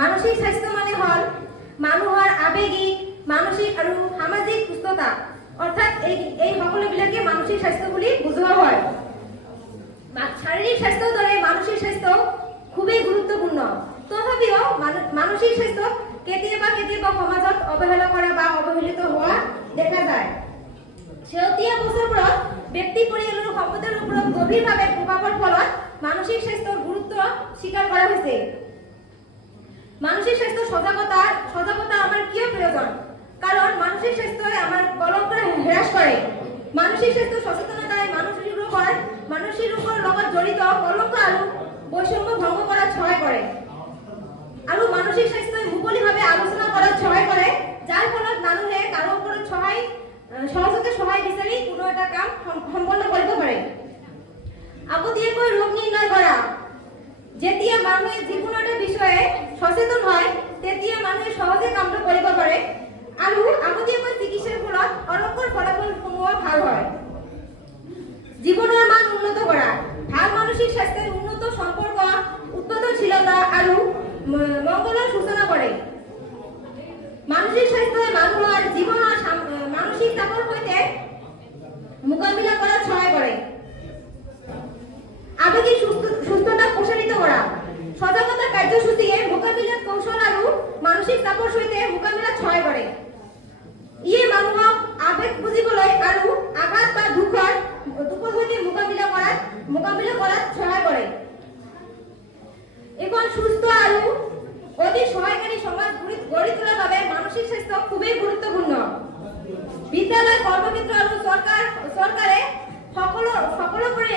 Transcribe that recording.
মানসিক স্বাস্থ্য মানে হল মানুহৰ আবেগিক মানসিক আৰু সামাজিক সুস্থতা অৰ্থাৎ এই সকলোবিলাকে মানসিক স্বাস্থ্য বুলি বুজোৱা হয়। শাৰীৰিক স্বাস্থ্যৰ দৰে মানসিক স্বাস্থ্য খুবই গুৰুত্বপূৰ্ণ। তথাপিও মানসিক স্বাস্থ্য কেতিয়াবা সমাজত অবহেলা কৰা বা অবহেলিত হোৱা দেখা যায়। শেহতীয়া বছৰবোৰত ব্যক্তি পৰিয়াল আৰু সম্পদৰ ওপৰত গভীৰভাৱে প্ৰভাৱৰ ফলত মানসিক স্বাস্থ্যৰ গুৰুত্ব স্বীকাৰ কৰা হৈছে। মানসিক স্বাস্থ্য সজাগতা আমার কিয় প্রয়োজন? কারণ মানসিক স্বাস্থ্যই আমার কলঙ্ক হ্রাস করে। মানসিক স্বাস্থ্য সচেতনতায় মানসিক ৰোগৰ লগত জড়িত কলঙ্ক আৰু বৈষম্য ভংগ কৰাত সহায় কৰে আৰু মানসিক স্বাস্থ্যই মুকলিভাৱে আলোচনা কৰাত সহায় কৰে, যাৰ ফলত মানুহে কাৰো ওপৰত সহজতে সহায় বিচাৰি কোনো এটা কাম সম্পন্ন কৰিব পাৰে। আগতীয়াকৈ ৰোগ নিৰ্ণয় কৰা। যেতিয়া মানুহে যিকোনো এটা বিষয়ে সচেতন হয় তেতিয়া মানুহে সহজে কামটো কৰিব পাৰে আৰু আগতীয়াকৈ চিকিৎসাৰ ফলত অনঙ্কৰ ফলাফলসমূহ ভাল হয়। জীৱনৰ মান উন্নত কৰা। ভাল মানসিক স্বাস্থ্যই উন্নত সম্পৰ্ক, উৎপাদনশীলতা আৰু মংগলৰ সূচনা কৰে। মানসিক স্বাস্থ্যই মানুহৰ জীৱনৰ মানসিক চাপৰ সৈতে মোকাবিলা কৰাত সহায় কৰে। আবেগিক সুস্থতা প্ৰসাৰিত কৰা। সজাগতা কাৰ্যসূচীয়ে মোকাবিলাত কৌশল আৰু মানসিক চাপৰ সৈতে মোকাবিলাত সহায় কৰে। ইয়ে মানুহক আবেগ বুজিবলৈ আৰু আঘাত বা দুখৰ সৈতে মোকাবিলা কৰাত সহায় কৰে। এখন সুস্থ আৰু অধিক সহায়কাৰী সমাজ গড়ি তোলাৰ বাবে মানসিক স্বাস্থ্য খুবই গুৰুত্বপূৰ্ণ। বিদ্যালয়, কৰ্মক্ষেত্ৰ আৰু চৰকাৰে সকলোবোৰে